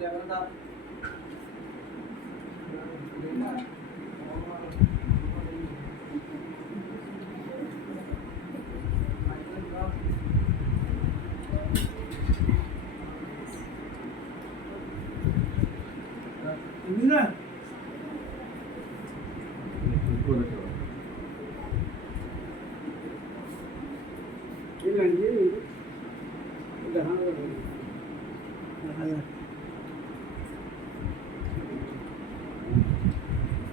level up. 민준아 일란 일 이거 거나 아